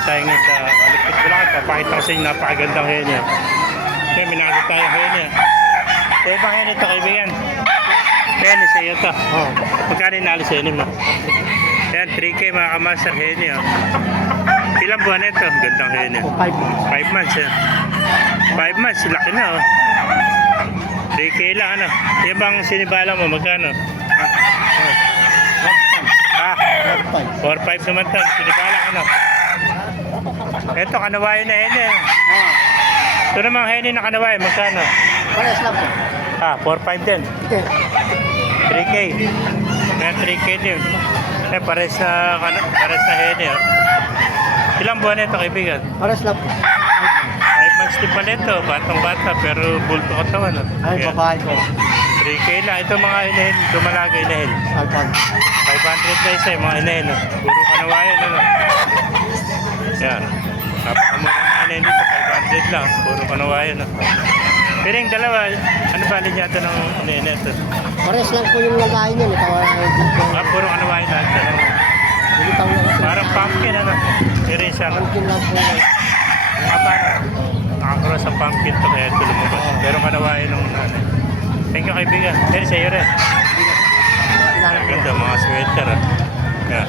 tayo ngayon sa Alipit Bulacan. Papakita ko sa inyo napakagandang hene. Kaya may nakita tayo hene. Kaya ba hene ito kaibigan? Hene sa iyo ito. Oh. Magkano inalis hene mo? Ayan, 3K mga kamaster hene. Ilang buwan ito? Gandang hene. 5 months. 5 months, laki na. 3K lang ano. Yan bang sinibala mo? Magkano? 4-5 naman ito. Sinibala ano. Ito, kanawain na hene. Ito namang hene na kanawain. Magkano? Pares lang po. 4-5 din. 3K. Kaya 3K din. Pares na hene. Ilang buwan ito kaibigan? Pares lang po. 5 months din pala ito. Batang bata pero bulto katawan. Ay, babae ko. 3K lang. Ito mga inahin. Dumalaga inahin. 500 na isa yung mga inahin. Puro kanawayan. Yan. Napakamura na inahin dito. 500 lang. Puro kanawayan. Pero yung dalawa, ano ba niya ito ng inahin ito? Pares lang po yung lagayin yun. Puro kanawayan na ito. Parang pumpkin ano. Pero isang Pumpkin lang po yun. nakakross sa pumpkin to kaya ito lumabas. Pero kanawayan ng nanay. Thank you kaibigan. Pero sa'yo rin. Ganda mga sweater. Yeah.